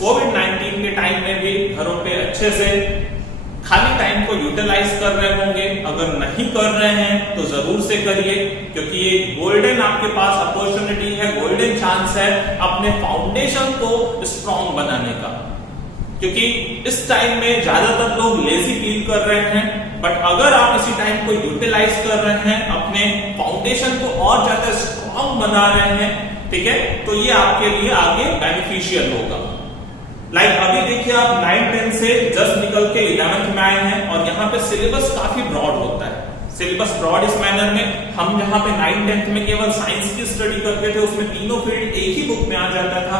कोविड-19 के टाइम में भी घरों पे अच्छे से खाली टाइम को यूटिलाइज कर रहे होंगे। अगर नहीं कर रहे हैं तो जरूर से करिए, क्योंकि ये गोल्डन आपके पास अपॉर्चुनिटी है, गोल्डन चांस है अपने फाउंडेशन को स्ट्रॉन्ग बनाने का। क्योंकि इस टाइम में ज्यादातर लोग लेजी फील कर रहे हैं, बट अगर आप इसी टाइम को यूटिलाइज कर रहे हैं, अपने फाउंडेशन को और ज्यादा स्ट्रॉन्ग बना रहे हैं, ठीक है, तो ये आपके लिए आगे बेनिफिशियल होगा। अभी देखिए आप 9-10 से जस्ट निकल के 11th में आए हैं और यहाँ पे सिलेबस काफी ब्रॉड होता है। सिलेबस ब्रॉड इस मैनर में, हम जहाँ पे 9-10 में केवल साइंस की स्टडी करते थे, उसमें तीनों फील्ड एक ही बुक में आ जाता था,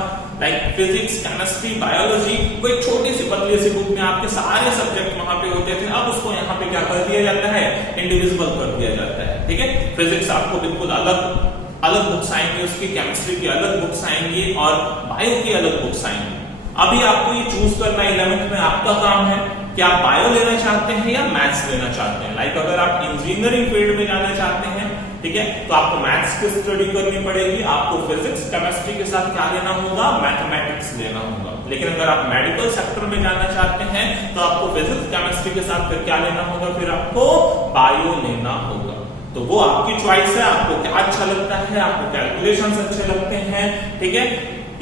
फिजिक्स, केमिस्ट्री, बायोलॉजी। कोई छोटी सी पतली सी बुक में आपके सारे सब्जेक्ट वहां पे होते थे। अब उसको यहाँ पे क्या कर दिया जाता है, इंडिविजुअल कर दिया जाता है। ठीक है, फिजिक्स आपको बिल्कुल अलग बुक्स आएंगी, उसकी केमिस्ट्री की अलग बुक्स आएंगी और बायो की अलग बुक्स आएंगी। अभी आपको ये चूज करना 11th में आपका काम है कि आप बायो लेना चाहते हैं या मैथ्स लेना चाहते हैं। अगर आप इंजीनियरिंग फील्ड में जाना चाहते हैं, ठीक है, तो आपको मैथ्स की स्टडी करनी पड़ेगी, आपको फिजिक्स, केमिस्ट्री के साथ क्या लेना होगा, मैथमेटिक्स लेना होगा। लेकिन अगर आप मेडिकल सेक्टर में जाना चाहते हैं तो आपको फिजिक्स, केमिस्ट्री के साथ फिर क्या लेना होगा, फिर आपको बायो लेना होगा। तो वो आपकी चॉइस है, आपको क्या अच्छा लगता है, आपको कैलकुलेशंस अच्छे लगते हैं, ठीक है,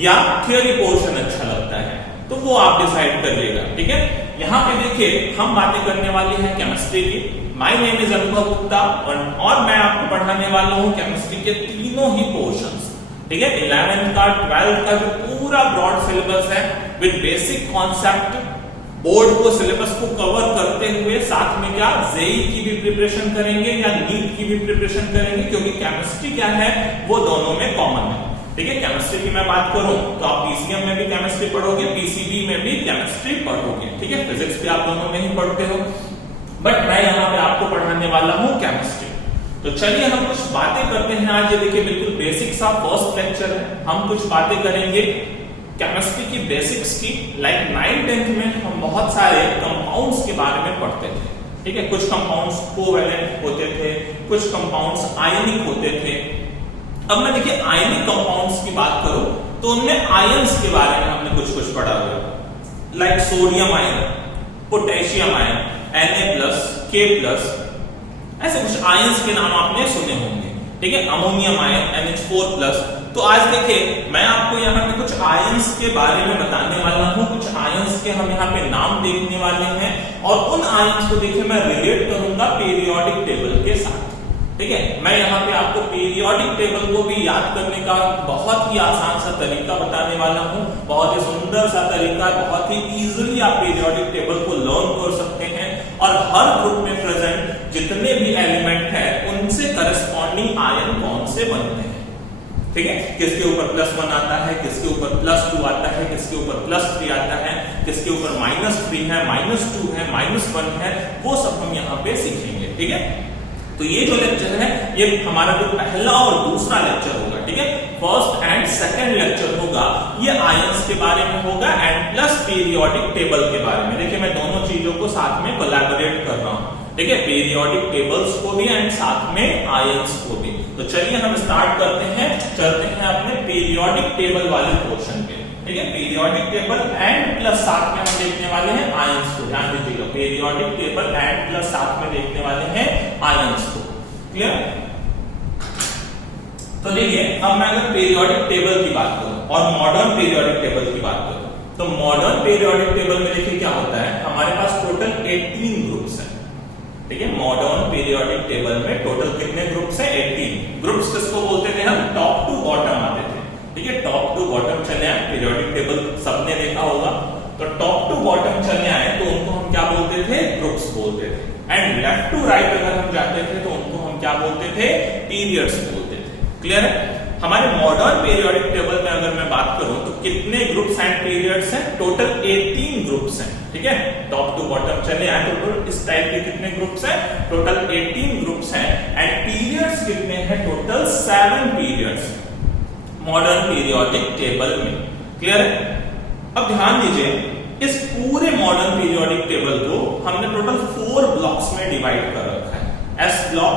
या थियोरी पोर्शन अच्छा लगता है, तो वो आप डिसाइड करिएगा। ठीक है, यहाँ पे देखिए हम बातें करने वाली हैं केमिस्ट्री की। माय नेम इज अनुभव गुप्ता और मैं आपको पढ़ाने वाला हूँ केमिस्ट्री के तीनों ही पोर्शंस। ठीक है, 11th का 12th का जो पूरा ब्रॉड सिलेबस है विद बेसिक कॉन्सेप्ट, बोर्ड को सिलेबस को कवर करते हुए साथ में क्या जेई की भी प्रिपरेशन करेंगे या नीट की भी प्रिपरेशन करेंगे, क्योंकि केमिस्ट्री क्या है वो दोनों में कॉमन है। ठीक है, केमिस्ट्री की मैं बात करूं तो आप पीसीएम में भी केमिस्ट्री पढ़ोगे, पीसीबी में भी केमिस्ट्री पढ़ोगे। ठीक है, फिजिक्स भी आप दोनों में ही पढ़ते हो, बट मैं यहाँ पे आपको पढ़ाने वाला हूँ केमिस्ट्री। तो चलिए हम कुछ बातें करते हैं आज। ये देखिए बिल्कुल बेसिक सा फर्स्ट लेक्चर है, हम कुछ बातें करेंगे केमिस्ट्री की बेसिक्स की। 9-10 में हम बहुत सारे कंपाउंड्स के बारे में पढ़ते थे। ठीक है, कुछ कंपाउंड्स कोवैलेंट होते थे, कुछ कंपाउंड्स आयनिक होते थे। अब मैं देखिए आयनिक कंपाउंड्स की बात करूं तो उनमें आयंस के बारे में हमने कुछ पढ़ा हुआ, sodium ion, potassium ion, Na+, K+, ऐसे कुछ आयंस के नाम आपने सुने होंगे। ठीक है, अमोनियम आयन, NH4+। तो आज देखिए मैं आपको यहाँ पे कुछ आयंस के बारे में बताने वाला हूँ, कुछ आयंस के हम यहाँ पे नाम देखने वाले हैं और उन आयंस को देखिए मैं रिलेट करूंगा पीरियोडिक टेबल के साथ। ठीक है, मैं यहाँ पे आपको पीरियोडिक टेबल को भी याद करने का बहुत ही आसान सा तरीका बताने वाला हूँ, बहुत ही सुंदर सा तरीका, बहुत ही इजीली आप पीरियोडिक टेबल को लर्न कर सकते हैं और हर ग्रुप में प्रेजेंट जितने भी एलिमेंट हैं उनसे करस्पॉन्डिंग आयन कौन से बनते हैं। ठीक है, किसके ऊपर +1 आता है, किसके ऊपर +2 आता है, किसके ऊपर +3 आता है, किसके ऊपर -3 है, -2 है, -1 है, वो सब हम यहाँ पे सीखेंगे। ठीक है, तो ये जो लेक्चर है ये हमारा जो पहला और दूसरा लेक्चर होगा। ठीक है, फर्स्ट एंड सेकंड लेक्चर होगा ये आयंस के बारे में होगा एंड प्लस पीरियोडिक टेबल के बारे में। देखिए मैं दोनों चीजों को साथ में कोलैबोरेट कर रहा हूं। ठीक है, पीरियोडिक टेबल्स को भी एंड साथ में आयंस को भी। तो चलिए हम स्टार्ट करते हैं, चलते हैं अपने पीरियोडिक टेबल वाले पोर्शन पे। ठीक है, पीरियोडिक टेबल एंड प्लस साथ में हम देखने वाले हैं आयंस को। ध्यान दीजिएगा, पीरियोडिक टेबल एंड प्लस साथ में देखने वाले हैं आयंस को। क्लियर? तो देखिए अब मैं अगर पीरियोडिक टेबल की बात करूं और मॉडर्न पीरियोडिक टेबल की बात करूं तो मॉडर्न पीरियोडिक टेबल में देखिए क्या होता है, हमारे पास टोटल 18 ग्रुप्स हैं। ठीक है, मॉडर्न पीरियोडिक टेबल में टोटल कितने ग्रुप्स हैं, 18 ग्रुप्स। किसको बोलते थे हम, टॉप टू बॉटम आते थे। ठीक है, टॉप टू बॉटम चले आए, पीरियोडिक टेबल सबने देखा होगा। तो टॉप टू बॉटम चले आए तो उनको हम क्या बोलते थे, ग्रुप्स बोलते थे। एंड लेफ्ट टू राइट अगर हम जाते थे तो उनको हम क्या बोलते थे, पीरियड्स बोलते थे। क्लियर है? हमारे मॉडर्न पीरियोडिक टेबल में अगर मैं बात करूं तो कितने ग्रुप्स एंड पीरियड्स हैं, टोटल 18 ग्रुप्स हैं। ठीक है, टॉप टू बॉटम चले आए तो इस टाइप के कितने ग्रुप्स हैं, टोटल 18 ग्रुप्स हैं एंड पीरियड्स कितने हैं, total 7 periods modern periodic table में। क्लियर है? अब ध्यान दीजिए, इस पूरे मॉडर्न पीरियोडिक टेबल को हमने टोटल 4 ब्लॉक्स में डिवाइड कर रखा है, S block,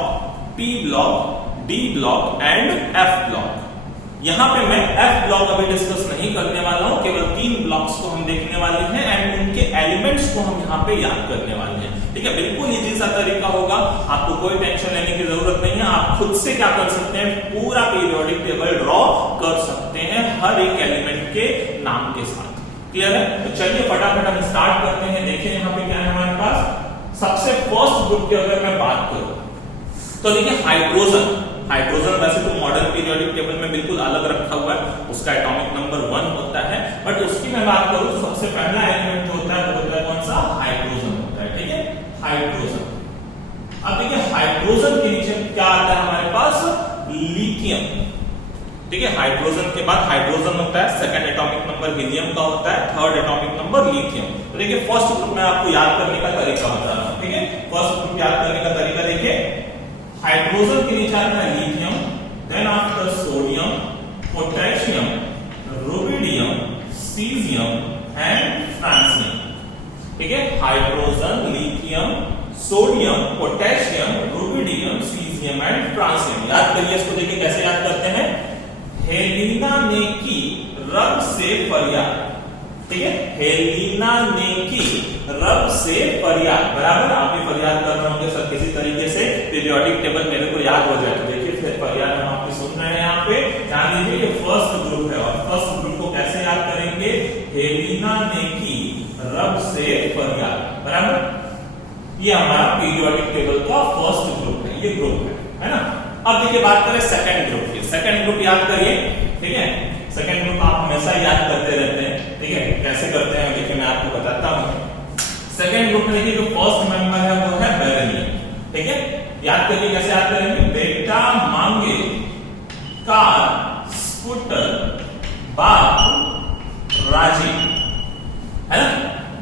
P block, D block and F block. यहां पे मैं F ब्लॉक अभी डिस्कस नहीं करने वाला हूं, केवल 3 ब्लॉक्स को हम देखने वाले हैं एंड उनके एलिमेंट्स को हम यहां पे याद करने वाले हैं। ठीक है, बिल्कुल इजी सा तरीका होगा, आपको कोई टेंशन लेने की जरूरत नहीं है। आप खुद से क्या कर सकते हैं, पूरा पीरियोडिक टेबल ड्रॉ कर सकते हैं हर एक एलिमेंट के नाम के साथ। क्लियर है? तो चलिए फटाफट हम स्टार्ट करते हैं। देखिए यहां पे क्या है हमारे पास। सबसे फर्स्ट ग्रुप की अगर मैं बात करूं तो देखिए हाइड्रोजन। हाइड्रोजन वैसे तो मॉडर्न पीरियोडिक टेबल में बिल्कुल अलग रखा हुआ है, उसका एटॉमिक नंबर 1 होता है, बट उसकी मैं बात करूं तो सबसे पहला एलिमेंट जो होता है वो होता है कौन सा, हाइड्रोजन होता है। ठीक है, हाइड्रोजन। अब देखिए हाइड्रोजन के नीचे क्या आता है हमारे पास, लिथियम। ठीक है, हाइड्रोजन के बाद हाइड्रोजन होता है, सेकंड एटॉमिक नंबर हीलियम का होता है, थर्ड एटॉमिक नंबर लिथियम। तो देखिए फर्स्ट ग्रुप में आपको याद करने का तरीका बता रहा हूं। ठीक है, फर्स्ट ग्रुप याद करने का तरीका देखिए, हाइड्रोजन के नीचे आता है lithium, then after sodium, potassium, rubidium, caesium and francium. ठीक है, hydrogen, lithium, sodium, potassium, rubidium, caesium and francium. याद करिए इसको, देखिए कैसे याद करते हैं। हेलिना ने की रब से फरियाद। ठीक है, हेलिना ने की रब से फरियाद, बराबर। आप भी फरियाद कर रहे होंगे सर किसी तरीके से, पीरियोडिक टेबल मेरे को याद हो जाए। तो देखिए फिर फरियाद हम आपकी सुन रहे हैं यहाँ पे। ध्यान दीजिए ये फर्स्ट ग्रुप है और फर्स्ट ग्रुप को कैसे याद करेंगे, हेलिना ने की रब से फरियाद, बराबर। ये हमारा पीरियोडिक टेबल का फर्स्ट ग्रुप है, ये ग्रुप है ना। अब देखिए बात करें सेकंड ग्रुप की। सेकंड ग्रुप याद करिए। ठीक है, सेकंड ग्रुप आप हमेशा याद करते रहते हैं। ठीक है, कैसे करते हैं देखिए मैं आपको बताता हूं। सेकंड ग्रुप में देखिए जो फर्स्ट मेंबर है वो है बेरिलियम। ठीक है, याद करिए कैसे याद करेंगे, बेटा मांगे कार स्कूटर बाप राजी, है ना।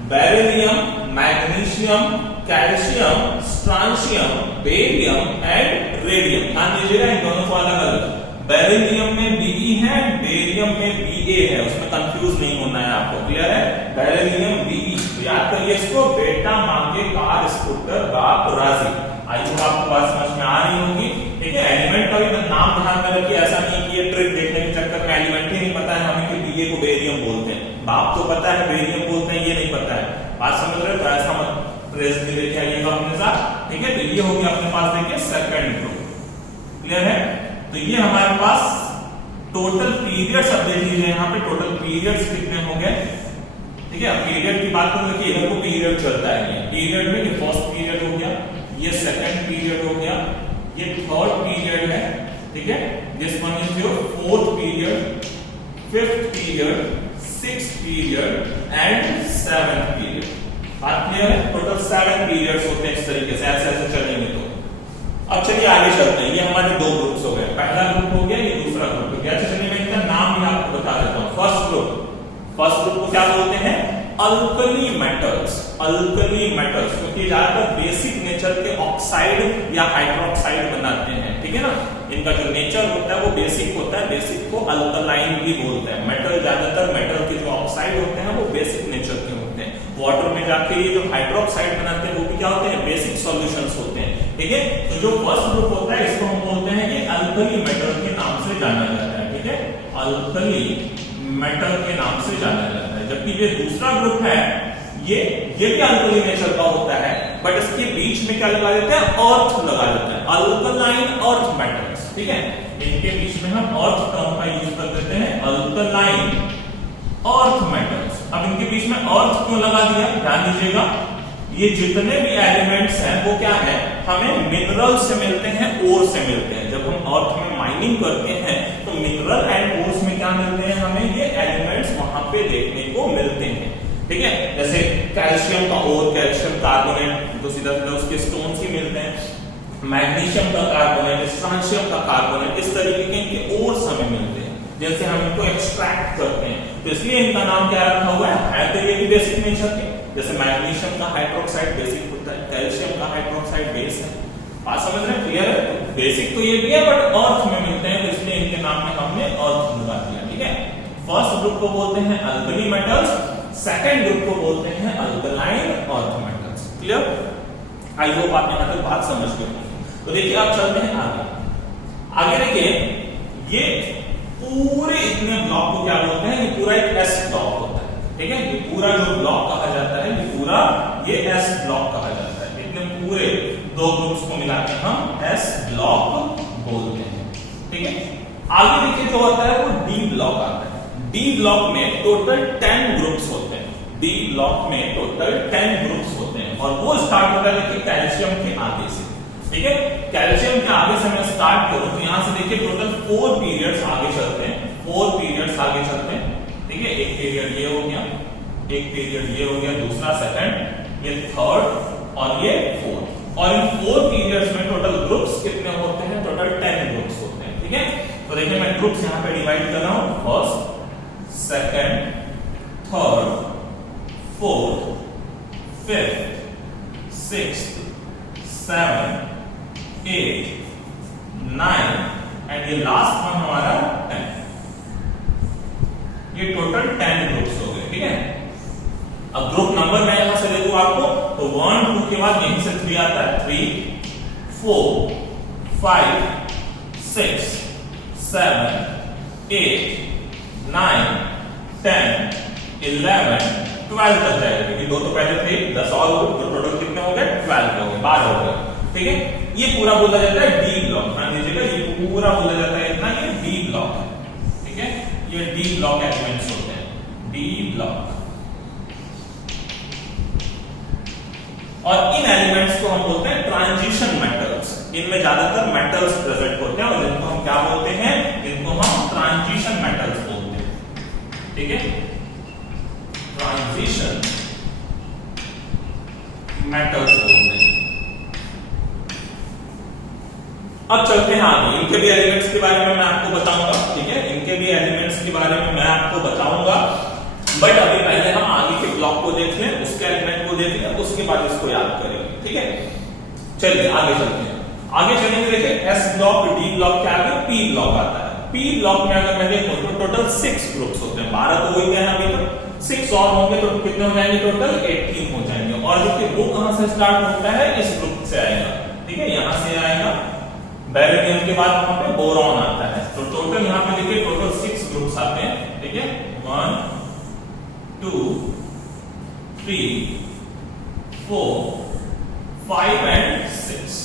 Beryllium, magnesium, calcium, स्ट्रांशियम, barium and radium. ध्यान दीजिएगा इन दोनों को अलग अलग। बेरिलियम में Be है, बेरियम में Ba है, उसमें कंफ्यूज नहीं होना है आपको। क्लियर है, बेरिलियम Be। तो याद करिए इसको, बेटा मांगे कार स्कूटर बाप राजी। आई होप आपको बात समझ में आ रही होगी। ठीक है, एलिमेंट का भी नाम ध्यान में रखिए, ऐसा नहीं कि ये ट्रिक देखने के चक्कर में एलिमेंट ही नहीं पता है हमें कि Ba को बेरियम बोलते हैं। बाप तो पता है, बेरियम बोलते हैं ये नहीं पता है। बात समझ रहे हो, तो ऐसा मत ट्रेस भी लेके आइएगा अपने साथ। ठीक है, तो ये हो गया अपने पास देखिए सेकंड ग्रुप। क्लियर है, तो ये हमारे पास टोटल पीरियड्स। अब देख लीजिए यहाँ पे टोटल पीरियड्स कितने हो गए। ठीक है, पीरियड की बात करें कि इधर को पीरियड चलता है। ये पीरियड में ये फर्स्ट पीरियड हो गया, ये सेकंड पीरियड हो गया, ये थर्ड पीरियड है। ठीक है, this one is your fourth period, fifth period, sixth period and seventh period. बात क्लियर है, टोटल 7 पीरियड्स होते हैं इस तरीके से, ऐसे ऐसे चलेंगे तो। अब चलिए आगे चलते हैं। ये हमारे दो ग्रुप्स हो गए, पहला ग्रुप हो गया, ये दूसरा ग्रुप हो गया। चलिए मैं इनका नाम भी आपको बता देता हूँ। फर्स्ट ग्रुप को क्या बोलते हैं, अल्कली मेटल्स। अल्कली मेटल्स क्योंकि ज्यादातर बेसिक नेचर के ऑक्साइड या हाइड्रोक्साइड बनाते हैं। ठीक है ना, इनका जो नेचर होता है वो बेसिक होता है, बेसिक को अल्कलाइन भी बोलते हैं। मेटल ज्यादातर मेटल के जो ऑक्साइड होते हैं वो बेसिक नेचर के होते हैं। वाटर में जाके ये जो हाइड्रोक्साइड बनाते हैं वो भी क्या होते हैं, बेसिक सॉल्यूशंस होते हैं। ठीक है, तो जो फर्स्ट ग्रुप होता है इसको हम बोलते हैं ये अल्कली मेटल के नाम से जाना जाता है। ठीक है, अल्कली मेटल के नाम से जाना जाता है। जबकि ये दूसरा ग्रुप है ये भी अल्कली नेचर का होता है, बट इसके बीच में क्या लगा देते हैं, अर्थ लगा देते हैं, अल्कलाइन अर्थ मेटल्स। ठीक है, इनके बीच में हम अर्थ टर्म का यूज कर देते हैं, अल्कलाइन अर्थ मेटल्स। अब इनके बीच में अर्थ क्यों लगा दिया, ध्यान दीजिएगा। ये जितने भी एलिमेंट्स हैं वो क्या है, हमें मिनरल से मिलते हैं, ओर से मिलते हैं। जब हम अर्थ में माइनिंग करते हैं तो मिनरल एंड ओर्स में क्या मिलते हैं, हमें ये एलिमेंट्स वहां पे देखने को मिलते हैं। ठीक है, जैसे कैल्शियम का ओर, कैल्शियम कार्बोनेट तो सीधा सीधा उसके स्टोन्स ही मिलते हैं। मैग्नीशियम का कार्बोनेट, स्ट्रांशियम का कार्बोनेट, इस तरीके के इनके ओर्स हमें मिलते हैं, जैसे हम इनको एक्सट्रैक्ट करते हैं। तो इसलिए इनका नाम क्या रखा हुआ है तो ये भी बेसिक नेचर के। जैसे मैग्नीशियम का हाइड्रोक्साइड बेसिक होता है, कैल्शियम का हाइड्रोक्साइड बेस है। बात समझ रहे हैं, क्लियर है। बेसिक तो ये भी है बट अर्थ में मिलते हैं, तो इसलिए इनके नाम में हमने अर्थ लगा दिया। ठीक है, फर्स्ट ग्रुप को बोलते हैं अल्कली मेटल्स, सेकंड ग्रुप को बोलते हैं alkaline earth metals. Clear, I hope आप यहां तक बात समझ गए होंगे। तो देखिए अब चलते हैं आगे। देखिए ये पूरे इतने ब्लॉक को क्या बोलते हैं, ये पूरा एक एस ब्लॉक होता है, ठीक है। ये पूरा जो ब्लॉक कहा जाता है, ये पूरा ये एस ब्लॉक कहा जाता है। इतने पूरे दो ग्रुप्स को मिला के हम एस ब्लॉक बोलते हैं, ठीक है। आगे देखिए जो होता है वो डी ब्लॉक आता है। डी ब्लॉक में टोटल 10 ग्रुप्स होते हैं। डी ब्लॉक में टोटल 10 ग्रुप्स होते हैं और वो स्टार्ट होता है देखिए कैल्शियम के आगे से, ठीक है। कैल्शियम के आगे से मैं स्टार्ट करूं तो यहां से देखिए टोटल 4 पीरियड्स आगे चलते हैं, 4 पीरियड्स आगे चलते हैं, ठीक है। एक पीरियड ये हो गया, एक पीरियड ये हो गया, दूसरा सेकंड, ये थर्ड और ये फोर्थ। और इन 4 पीरियड्स में टोटल ग्रुप्स कितने होते हैं, टोटल 10 ग्रुप्स होते हैं, ठीक है। तो देखिए मैं ग्रुप्स यहां पे डिवाइड कर रहा हूं, first, second, third, fourth, fifth, sixth, 7, 8, 9 and ये लास्ट वन हमारा 10। ये टोटल 10 ग्रुप्स हो गए, ठीक है। अब ग्रुप नंबर मैं यहां से दे दूं आपको तो 1 2 के बाद यहीं से 3 आता है, 3 4 5 6 7 8 9 10 11 12 तक जाएगा, क्योंकि दो तो पहले थे, 10 और हो गए, तो टोटल कितने हो गए, 12 हो गए, 12 हो गए, ठीक है। ये पूरा बोला जाता है डी ब्लॉक, ध्यान दीजिएगा, ये पूरा बोला जाता है इतना, ये डी ब्लॉक है, ठीक है। ये डी ब्लॉक एलिमेंट्स होते हैं, डी ब्लॉक। और इन एलिमेंट्स को हम बोलते हैं ट्रांजिशन मेटल्स। इनमें ज्यादातर मेटल्स प्रेजेंट होते हैं और इनको हम क्या बोलते हैं, इनको हम ट्रांजिशन मेटल्स बोलते हैं, ठीक है। ट्रांजिशन मेटल्स बोलते हैं। अब चलते हैं आगे, इनके भी एलिमेंट्स के बारे में मैं आपको बताऊंगा, ठीक है। इनके भी एलिमेंट्स के बारे में मैं आपको बताऊंगा, बट अभी पहले हम आगे के ब्लॉक को देख लें, उसके एलिमेंट को देख लें, उसके बाद इसको याद करेंगे, ठीक है। चलिए आगे चलते हैं। आगे चलेंगे, देखिए एस ब्लॉक, डी ब्लॉक के आगे पी ब्लॉक आता है। पी ब्लॉक में अगर मैं देखूं तो टोटल 6 ग्रुप्स होते हैं, 12 तो हो ही गए अभी तो, 6 और होंगे तो कितने हो जाएंगे, टोटल 18 हो जाएंगे। और देखिए वो कहां से स्टार्ट होता है, इस ग्रुप से आएगा, ठीक है, यहां से आएगा। बेरिलियम के बाद वहां पे बोरॉन आता है, तो टोटल यहां पे देखिए टोटल 6 ग्रुप्स आते हैं, ठीक है। 1 2 3 4 5 एंड 6,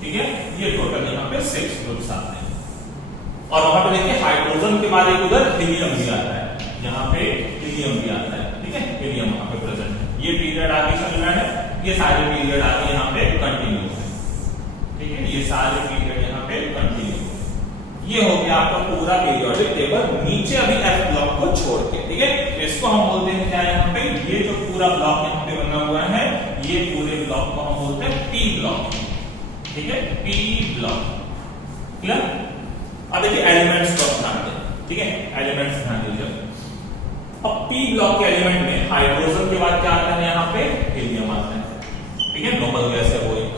ठीक है। ये टोटल यहां पे 6 ग्रुप्स आते हैं। और वहां पे देखिए हाइड्रोजन के बाद एक उधर हीलियम भी आता है, यहाँ पे हीलियम भी आता है, ठीक है। हीलियम वहां पे प्रेजेंट है। ये पीरियड आगे चल रहा है, ये सारे पीरियड आगे यहाँ पे कंटिन्यू है, ठीक है। ये सारे पीरियड यहाँ पे कंटिन्यू है। ये हो गया आपका पूरा पीरियोडिक टेबल, नीचे अभी एफ ब्लॉक को छोड़ के, ठीक है। तो इसको हम बोलते हैं क्या, यहाँ पे ये जो पूरा ब्लॉक यहाँ पे बना हुआ है, ये पूरे ब्लॉक को हम बोलते हैं पी ब्लॉक, ठीक है, पी ब्लॉक, क्लियर। अब देखिए एलिमेंट्स को ध्यान दें, ठीक है, एलिमेंट्स ध्यान दीजिए। अब पी ब्लॉक के एलिमेंट में हाइड्रोजन के बाद क्या आता है, यहाँ पे हीलियम आता है, ठीक है, नोबल गैस है वो एक।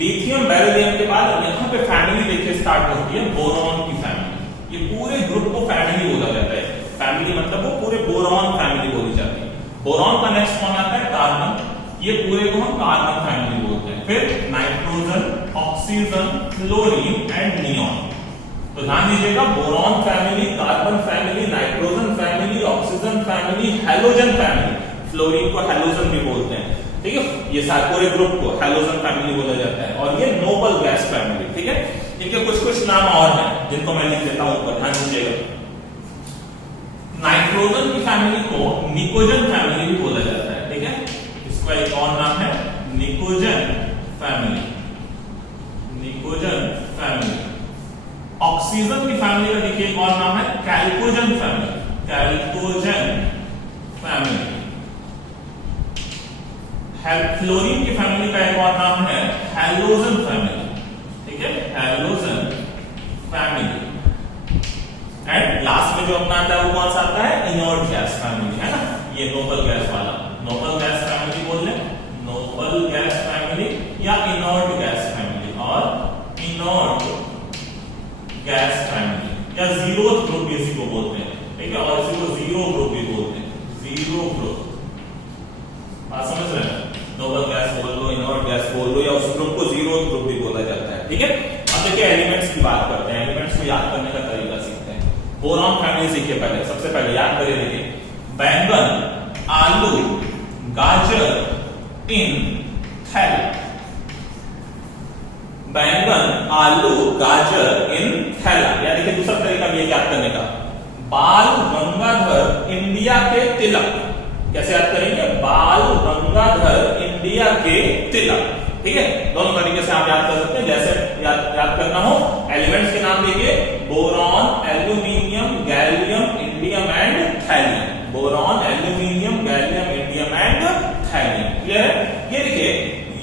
लिथियम बेरिलियम के बाद यहाँ पे फैमिली देखिए स्टार्ट होती है, बोरॉन की फैमिली। ये पूरे ग्रुप को फैमिली बोला जाता है, फैमिली मतलब वो पूरे बोरॉन फैमिली बोली जाती है। बोरॉन का नेक्स्ट कौन आता है, कार्बन। ये पूरे को हम कार्बन फैमिली बोलते हैं। फिर nitrogen, oxygen, fluorine and neon. तो ध्यान दीजिएगा, boron family, carbon family, nitrogen family, oxygen family, halogen family, fluorine को हैलोजन भी बोलते हैं, ठीक है। ये सारे पूरे ग्रुप को हैलोजन फैमिली बोला जाता है। और ये नोबल गैस फैमिली, ठीक है। इनके कुछ कुछ नाम और हैं जिनको मैं लिख देता हूं ऊपर, ध्यान दीजिएगा। नाइट्रोजन की फैमिली को निकोजन फैमिली भी बोला जाता है, ठीक है। इसका एक और नाम है निकोजन फैमिली, निकोजन फैमिली। ऑक्सीजन की फैमिली का देखिए एक और नाम है कैल्कोजन फैमिली, कैल्कोजन फैमिली। फ्लोरीन की फैमिली का एक और नाम है हैलोजन फैमिली, ठीक है, हैलोजन फैमिली। एंड लास्ट में जो अपना आता है वो कौन सा आता है, इनर्ट गैस फैमिली, है ना, ये नोबल गैस वाला। नोबल गैस फैमिली बोल ले, नोबल गैस फैमिली या इनर्ट गैस फैमिली, और इनर्ट गैस फैमिली या जीरो ग्रुप इसी को बोलते हैं, ठीक है। और इसी को जीरो ग्रुप भी बोलते हैं, जीरो ग्रुप। बात समझ रहे हैं, नोबल गैस बोल लो, इनर्ट गैस बोल लो, या उस ग्रुप को जीरो ग्रुप भी बोला जाता है, ठीक है। अब देखिए एलिमेंट्स की बात करते हैं, एलिमेंट्स को याद करने का तरीका सीखते हैं। बोरॉन फैमिली सीखिए पहले, सबसे पहले याद करिए, देखिए बैंगन, आलू, गाजर इन थैला। बैंगन, आलू, गाजर इन थैला। या देखिए दूसरा तरीका भी है याद करने का, बाल गंगाधर इंडिया के तिलक। कैसे याद करेंगे, बाल गंगाधर इंडिया के तिलक। ठीक है, दोनों तरीके से आप याद कर सकते हैं। जैसे याद करना हो, एलिमेंट्स के नाम देखिए, boron, aluminium, gallium, indium and thallium. Boron, aluminium, gallium, indium and thallium. Clear है? ये देखिए,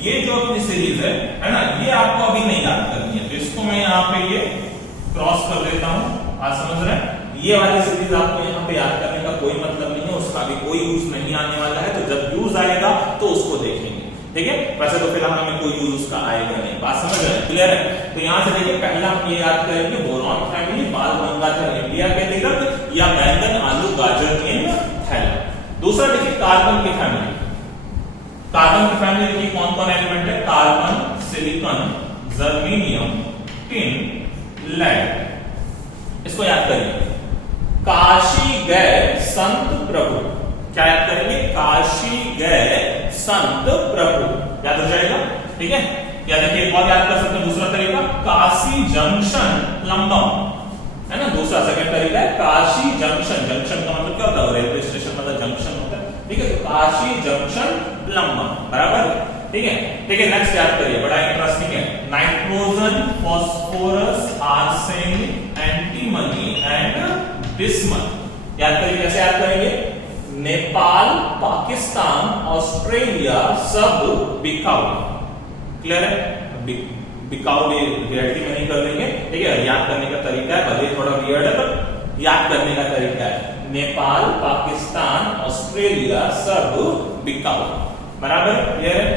ये जो अपनी सीरीज है ना, ये आपको अभी नहीं याद करनी है, तो इसको मैं यहाँ पे ये क्रॉस कर देता हूँ। आप समझ रहे हैं? ये वाली सीरीज आपको यहाँ पे याद करने का कोई मतलब नहीं है, उसका भी कोई यूज नहीं आने वाला है। तो जब यूज आएगा तो उसको देखेंगे। ठीक है, वैसे तो फिलहाल हमें कोई यूज उसका आएगा नहीं। बात समझ रहे हैं? क्लियर है? तो यहाँ से देखिए, पहला हम ये याद करेंगे, बोरॉन फैमिली, बाल गंगाधर इंडिया के तिलक, या बैंगन, आलू, गाजर इन थैला। दूसरा देखिए, कार्बन की फैमिली। कार्बन की फैमिली देखिए कौन कौन एलिमेंट है, carbon, silicon, germanium, tin, lead. इसको याद करिए, काशी गए संत प्रभु। क्या याद करेंगे, काशी गए संत प्रभु। याद हो जाएगा? ठीक है, या देखिए और याद कर सकते हैं दूसरा तरीका, काशी जंक्शन लंबम, है ना। दूसरा सेकंड तरीका है काशी जंक्शन। जंक्शन का मतलब क्या होता है, रेलवे स्टेशन मतलब जंक्शन होता है। ठीक है, तो काशी जंक्शन लंबम, बराबर। ठीक है, देखिए नेक्स्ट याद करिए, बड़ा इंटरेस्टिंग है, nitrogen, phosphorus, arsenic, antimony and bismuth. याद करिए, कैसे याद करेंगे, नेपाल, पाकिस्तान, ऑस्ट्रेलिया सब बिकाऊ। क्लियर है? बिकाऊ भी रियलिटी में नहीं कर देंगे। ठीक है, याद करने का तरीका है, भले थोड़ा वियर्ड है पर याद करने का तरीका है। नेपाल, पाकिस्तान, ऑस्ट्रेलिया सब बिकाऊ, बराबर। क्लियर है?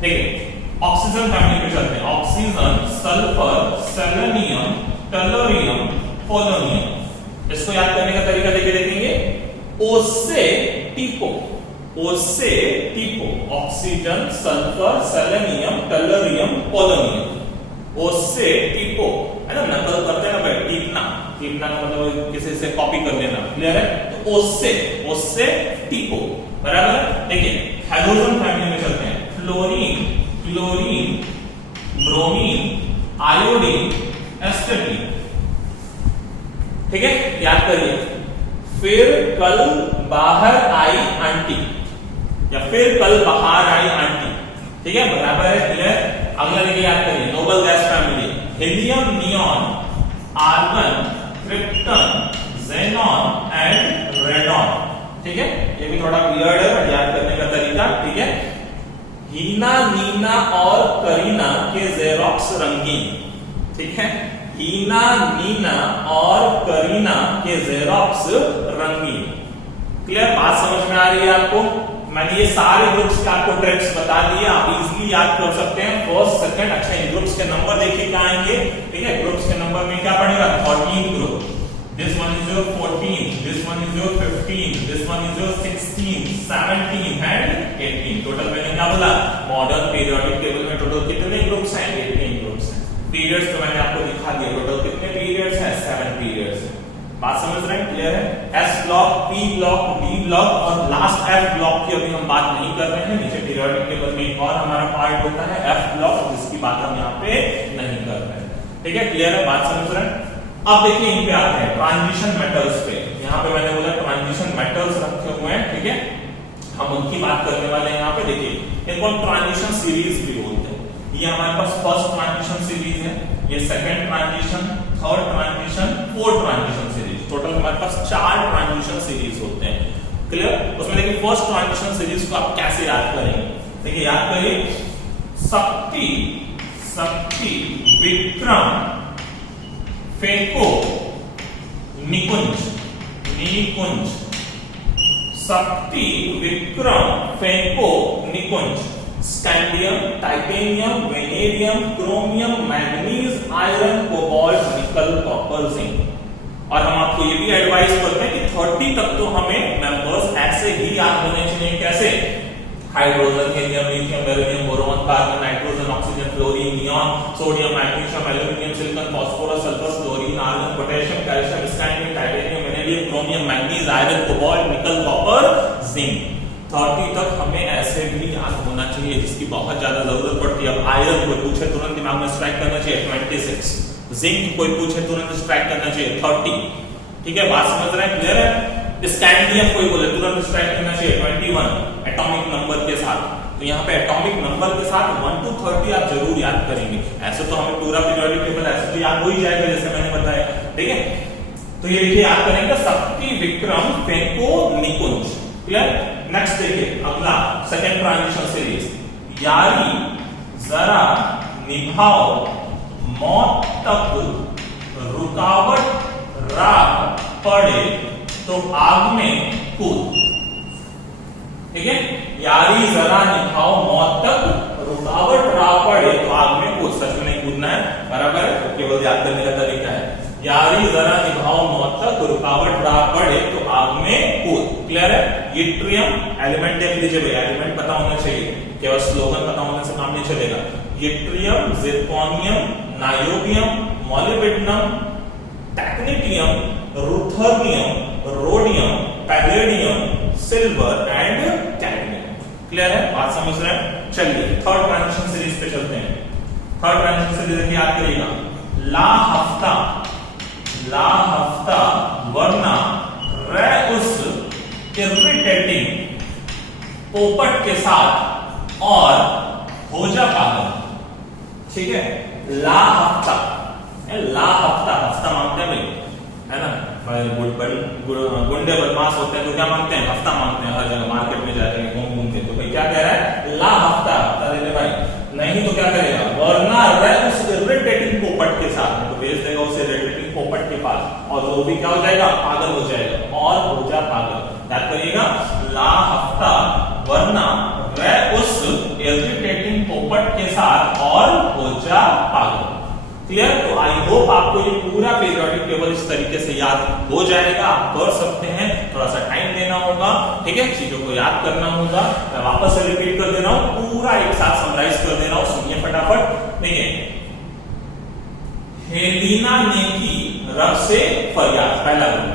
देखिए ऑक्सीजन फैमिली पे चलते हैं, ऑक्सीजन, सल्फर, सेलेनियम, टलोरियम, पोलोनियम। इसको याद करने का तरीका देखिए, देखेंगे, ओ से टीपो, ओ से टीपो, ऑक्सीजन, सल्फर, सेलेनियम, टलोरियम, पोलोनियम। ओ से टीपो, है ना, नकल करते हैं ना भाई, टीपना। टीपना का मतलब किसी से कॉपी कर लेना। क्लियर है? तो ओ से टीपो, बराबर। देखिए हाइड्रोजन फैमिली में चलते हैं, फ्लोरीन, क्लोरीन, ब्रोमीन, आयोडीन, एस्टेटिन। ठीक है, याद करिए, फिर कल बाहर आई आंटी, या फिर कल बाहर आई आंटी। ठीक है, बराबर है। क्लियर? अगला देखिए, याद करिए, noble gas family, helium, neon, argon, krypton, xenon and radon. ठीक है, ये भी थोड़ा वियर्ड है बट याद करने का तरीका। ठीक है, हीना, नीना और करीना के जेरोक्स रंगीन। ठीक है, हीना, नीना और करीना के जेरोक्स रंगीन। क्लियर? बात समझ में आ रही है आपको? मैंने ये सारे ग्रुप्स के आपको ट्रिक्स बता दिए, आप इजीली याद कर सकते हैं। First, second. अच्छा, इन ग्रुप्स के नंबर देखिए क्या आएंगे। ठीक है, ग्रुप्स के नंबर में क्या पड़ेगा, 14 group. This one is your 14, this one is your 15, this one is your 16, 17 and 18। Total मैंने क्या बोला, मॉडर्न पीरियोडिक टेबल में टोटल कितने ग्रुप्स हैं, 18 ग्रुप्स हैं। पीरियड्स तो मैंने आपको दिखा दिया, टोटल कितने पीरियड्स हैं, 7 पीरियड्स हैं। बात समझ रहे हैं? क्लियर है? S block, P block, D block और लास्ट एफ ब्लॉक की अभी हम बात नहीं कर रहे हैं। नीचे पीरियोडिक टेबल में एक और हमारा पार्ट होता है एफ ब्लॉक, जिसकी बात हम यहाँ पे नहीं कर रहे हैं। ठीक है, क्लियर है? बात समझ रहे हैं? अब देखिए इन पे आते हैं, ट्रांजिशन मेटल्स पे। यहाँ पे मैंने बोला ट्रांजिशन मेटल्स रखे हुए हैं। ठीक है, हम उनकी बात करने वाले हैं। यहाँ पे देखिए, इनको ट्रांजिशन सीरीज भी बोलते हैं। ये हमारे पास फर्स्ट ट्रांजिशन सीरीज है, ये second transition, third transition, fourth transition series. Total हमारे पास 4 ट्रांजिशन सीरीज होते हैं। क्लियर? उसमें देखिए फर्स्ट ट्रांजिशन सीरीज को आप कैसे याद करेंगे। देखिए याद करिए, शक्ति, शक्ति, विक्रम, फेंको, निकुंज, निकुंज, शक्ति, विक्रम, फेंको, Nikunj, scandium, titanium, vanadium, chromium, manganese, iron, cobalt, nickel, copper, zinc. और हम आपको ये भी एडवाइस करते हैं कि 30 तक तो हमें मेंबर्स ऐसे ही याद होने चाहिए। कैसे? Hydrogen, helium, lithium, beryllium, boron, carbon, nitrogen, oxygen, fluorine, neon, sodium, magnesium, aluminium, silicon, phosphorus, sulphur, chlorine, argon, potassium, calcium, scandium, titanium, manganese, iron, cobalt, nickel, copper, zinc. 30 तक हमें ऐसे भी याद होना चाहिए जिसकी बहुत ज्यादा जरूरत पड़ती है। अब आयरन कोई पूछे तुरंत दिमाग में स्ट्राइक करना चाहिए 26, जिंक कोई पूछे तुरंत स्ट्राइक करना चाहिए 30। ठीक है, बात समझ रहे हैं, क्लियर है। स्कैंडियम कोई बोले तुरंत स्ट्राइक करना चाहिए 21 एटॉमिक नंबर के साथ। तो यहाँ पे एटॉमिक नंबर के साथ 1 to 30 आप जरूर याद करेंगे। ऐसे तो हमें पूरा पीरियोडिक टेबल ऐसे तो याद हो ही जाएगा जैसे मैंने बताया, ठीक है। तो ये देखिए याद करेंगे शक्ति, विक्रम, फेंको, निकुंज, क्लियर। नेक्स्ट देखिए अगला सेकंड ट्रांजिशन सीरीज, यारी जरा निभाओ मौत तक रुकावट राह पड़े तो आग में कूद। ठीक है, यारी जरा निभाओ मौत तक रुकावट राह पड़े तो आग में कूद। सच में नहीं कूदना है, बराबर है, तो केवल याद करने का तरीका है। यारी जरा निभाओ मौत तक रुकावट राह पड़े तो आग में कूद, क्लियर है। यट्रियम एलिमेंट देख लीजिए भाई, एलिमेंट पता होना चाहिए, केवल स्लोगन पता होने से काम नहीं चलेगा। Yttrium, zirconium, niobium, molybdenum, technetium, ruthenium, rhodium, palladium, silver and cadmium, clear है, बात समझ रहे हैं। चलिए थर्ड ट्रांजिशन सीरीज पे चलते हैं। थर्ड ट्रांजिशन सीरीज याद करिएगा, ला हफ्ता, ला हफ्ता वरना रे उस इरिटेटिंग पोपट के साथ और हो जा पागल। ठीक है, ला हफ्ता, ला हफ्ता, हफ्ता मांगते हैं भाई, है ना। गुंडे बदमाश होते हैं तो क्या मांगते हैं, हफ्ता मांगते हैं हर जगह, मार्केट में जाते हैं घूम घूम के। तो भाई क्या कह रहा है, ला हफ्ता, हफ्ता दे दे भाई, नहीं तो क्या करेगा, वरना रे उस इरिटेटिंग पोपट के साथ, तो भेज देगा उसे इरिटेटिंग पोपट के पास, और वो भी क्या हो जाएगा, पागल हो जाएगा, और हो जा पागल। याद करिएगा, ला हफ्ता वरना रे उस इरिटेटिंग पोपट के साथ और हो जा पागल, क्लियर। तो आई होप आपको ये पूरा पीरियोडिक टेबल इस तरीके से याद हो जाएगा, आप कर सकते हैं, थोड़ा सा टाइम देना होगा, ठीक है, चीजों को याद करना होगा। मैं वापस से रिपीट कर दे रहा हूं, पूरा एक साथ समराइज कर दे रहा हूं, सुनिए फटाफट। देखिए, हेलिना ने की रब से फरियाद, पहला रूल।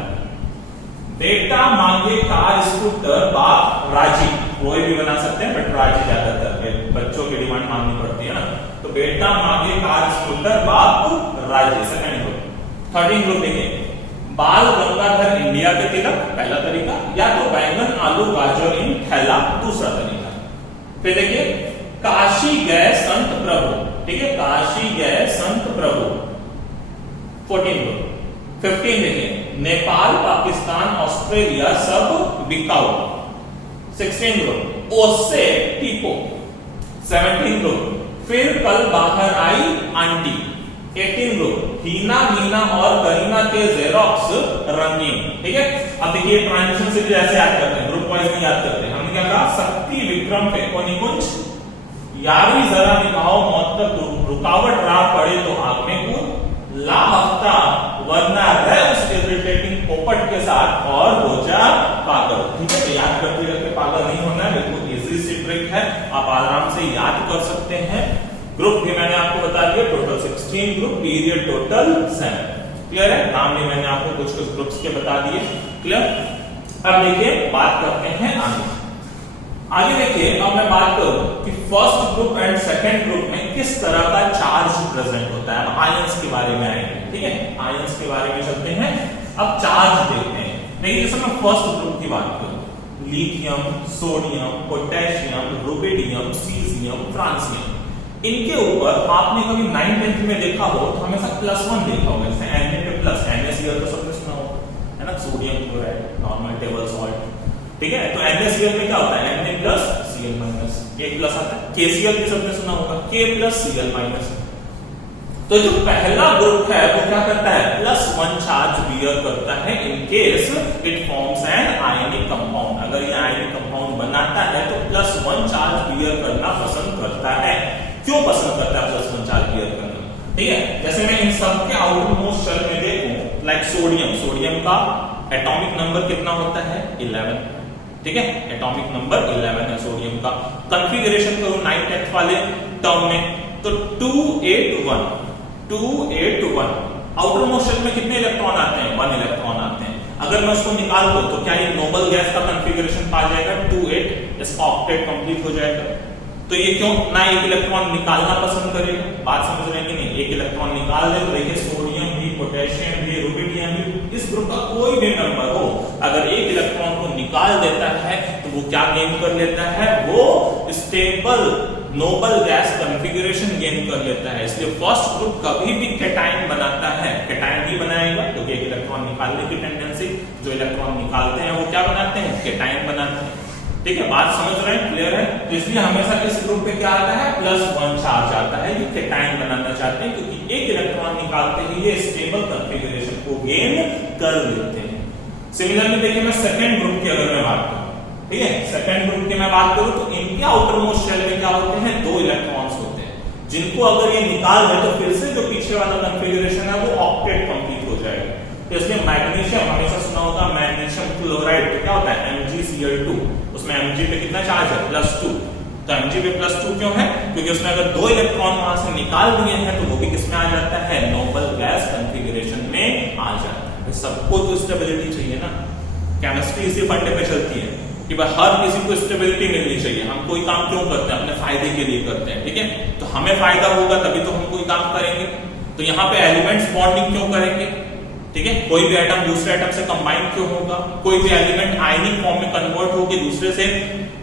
बेटा मांगे कार, स्कूटर, बाप राजी, कोई भी बना सकते हैं बट राजी ज्यादातर बच्चों की डिमांड मांगनी पड़ती है ना। तो बेटा मांगे कार, स्कूटर, बाप राजी, सेकंड ग्रुप। थर्ड ग्रुप देखिए, बाल गंगाधर इंडिया के तिलक, पहला तरीका, या तो बैंगन, आलू, गाजर इन थैला, दूसरा तरीका। फिर देखिए, काशी गए संत प्रभु, ठीक है, काशी गए संत प्रभु, 14 ग्रुप। 15 देखिए, नेपाल, पाकिस्तान, ऑस्ट्रेलिया सब बिकाऊ, 16 ग्रुप। ओसे टीपो, 17 ग्रुप। फिर कल बाहर आई आंटी, 18 ग्रुप। हीना, मीना और करीना के जेरोक्स रंगीन, ठीक है। अब देखिए ट्रांजिशन से भी ऐसे याद करते हैं, ग्रुप वाइज नहीं याद करते। हमने क्या कहा, शक्ति, विक्रम, फेंको, निकुंज, यारी जरा निभाओ मौत तक रुकावट राह पड़े तो आग में कूद, ला हफ्ता वरना रह उस इरिटेटिंग पोपट के साथ और हो जा पागल, ठीक है। तो याद करते रहते, पागल नहीं होना है, बिल्कुल इजी सी ट्रिक है, आप आराम से याद कर सकते हैं। ग्रुप भी मैंने आपको बता दिया, total 16 group, period total 7, clear है। नाम भी मैंने आपको कुछ कुछ ग्रुप्स के बता दिए, क्लियर। अब देखिए बात करते हैं आगे देखिए, अब मैं बात करूं कि first group and second group में किस तरह का चार्ज प्रेजेंट होता है। अब आयंस के बारे में आएंगे, ठीक है, आयंस के बारे में चलते हैं। अब चार्ज देखते हैं। देखिए जैसे मैं फर्स्ट ग्रुप की बात करूं, lithium, sodium, potassium, rubidium, caesium, francium, इनके ऊपर आपने कभी 9th में देखा हो तो हमेशा +1 देखा होगा, जैसे Na पे प्लस, NaCl तो सबने सुना होगा, है ना, sodium chloride, normal table salt, ठीक है। तो NaCl में क्या होता है, Na Cl-, एक प्लस आता है। KCl भी सबने सुना होगा, K+Cl-। तो जो पहला ग्रुप है वो क्या करता है, +1 चार्ज बियर करता है in case it forms an ionic compound. अगर ये आयनिक कंपाउंड बनाता है तो +1 चार्ज बियर करना पसंद करता है। क्यों पसंद करता है +1 चार्ज बियर करना, ठीक है। जैसे मैं इन सब के आउटर मोस्ट शेल में देखूं, लाइक सोडियम, सोडियम का एटॉमिक नंबर कितना होता है, 11, ठीक है, एटॉमिक नंबर 11 है सोडियम का। कॉन्फ़िगरेशन करो 9th वाले टर्म में, तो 281 आउटर मोस्ट शेल में कितने इलेक्ट्रॉन आते हैं, 1 इलेक्ट्रॉन आते हैं। अगर मैं उसको निकाल दूं तो क्या ये नोबल गैस का कॉन्फ़िगरेशन पा जाएगा 2 8, इसका ऑक्टेट कंप्लीट हो जाएगा। तो ये क्यों ना एक इलेक्ट्रॉन निकालना पसंद करेगा, बात समझ रहे हैं कि नहीं। एक इलेक्ट्रॉन निकाल दे तो देखिए सोडियम भी, पोटेशियम भी, रुबिडियम भी, इस ग्रुप का कोई भी मेंबर हो, अगर एक इलेक्ट्रॉन को निकाल देता है तो वो क्या गेन कर लेता है, वो stable noble gas configuration gain कर लेता है। इसलिए फर्स्ट ग्रुप कभी भी केटाइन बनाता है, केटाइन ही बनाएगा क्योंकि एक इलेक्ट्रॉन निकालने की टेंडेंसी, जो इलेक्ट्रॉन निकालते हैं वो क्या बनाते हैं, केटाइन बनाते हैं। ठीक है, बात समझ रहे हैं, क्लियर है। तो इसलिए हमेशा इस ग्रुप पे क्या आता है, +1 चार्ज आता है, ये केटाइन बनाना चाहते हैं क्योंकि एक इलेक्ट्रॉन निकालते ही ये स्टेबल कॉन्फ़िगरेशन को गेन कर लेते हैं। सिमिलरली देखिए मैं सेकंड ग्रुप की अगर मैं बात करूं, ठीक है, सेकंड ग्रुप की मैं बात करूं तो इनके आउटर मोस्ट शेल में क्या होते हैं, 2 इलेक्ट्रॉन्स होते हैं, जिनको अगर ये निकाल दे तो फिर से जो पीछे वाला कॉन्फ़िगरेशन है वो ऑक्टेट कंप्लीट हो जाएगा। तो इसलिए मैग्नीशियम हमेशा सुना होगा, मैग्नीशियम क्लोराइड तो क्या होता है, MgCl2, उसमें Mg पे कितना चार्ज है, +2। तो Mg पे +2 क्यों है, क्योंकि उसमें अगर 2 इलेक्ट्रॉन वहां से निकाल दिए हैं तो वो भी किसमें आ जाता है, नोबल गैस कॉन्फ़िगरेशन में आ जाता है। सबको तो स्टेबिलिटी चाहिए ना, केमिस्ट्री इसी फंडे पे चलती है कि भाई हर किसी को स्टेबिलिटी मिलनी चाहिए। हम कोई काम क्यों करते हैं, अपने फायदे के लिए करते हैं, ठीक है। तो हमें फायदा होगा तभी तो हम कोई काम करेंगे। तो यहाँ पे एलिमेंट्स बॉन्डिंग क्यों करेंगे, ठीक है, कोई भी एटम दूसरे एटम से कंबाइन क्यों होगा, कोई भी एलिमेंट आयनिक फॉर्म में कन्वर्ट होकर दूसरे से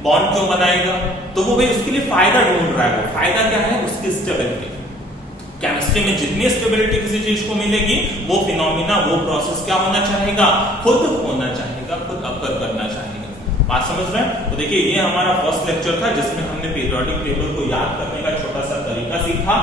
बॉन्ड क्यों बनाएगा, तो वो भी उसके लिए फायदा ढूंढ रहा है। वो फायदा क्या है, उसकी स्टेबिलिटी। केमिस्ट्री में जितनी स्टेबिलिटी किसी चीज को मिलेगी वो फिनोमिना, वो प्रोसेस क्या होना चाहेगा, खुद होना चाहेगा, खुद अकर करना चाहेगा। बात समझ रहे हैं। तो देखिए ये हमारा फर्स्ट लेक्चर था जिसमें हमने पीरियोडिक टेबल को याद करने का छोटा सा तरीका सीखा।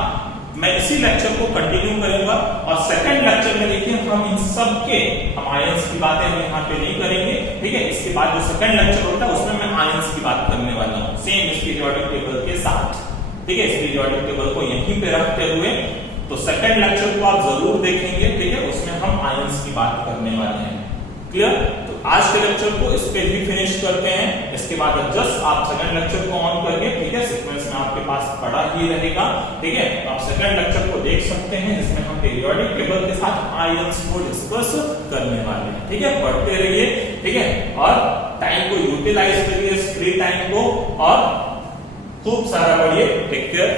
मैं इसी लेक्चर को कंटिन्यू करूंगा और सेकंड लेक्चर में देखिए हम इन सब के आयंस की बातें हम यहाँ पे नहीं करेंगे, ठीक है। इसके बाद जो सेकंड लेक्चर होता है उसमें मैं आयंस की बात करने वाला हूँ, सेम इस पीरियोडिक टेबल के साथ, ठीक है। इस पीरियोडिक टेबल को यहीं पे रखते हुए तो सेकंड लेक्चर को आप जरूर देखेंगे, ठीक है, उसमें हम आयंस की बात करने वाले हैं, क्लियर। तो आज के लेक्चर को इस पे ही फिनिश करते हैं। इसके बाद जस्ट आप सेकंड लेक्चर को ऑन करके, ठीक है, सीक्वेंस में आपके पास पड़ा ही रहेगा, ठीक है। आप सेकंड लेक्चर को देख सकते हैं जिसमें हम पीरियोडिक टेबल के साथ आयंस को डिस्कस करने वाले हैं, ठीक है। पढ़ते रहिए, ठीक है, और टाइम को यूटिलाइज करिए, फ्री टाइम को, और खूब सारा पढ़िए। Take care.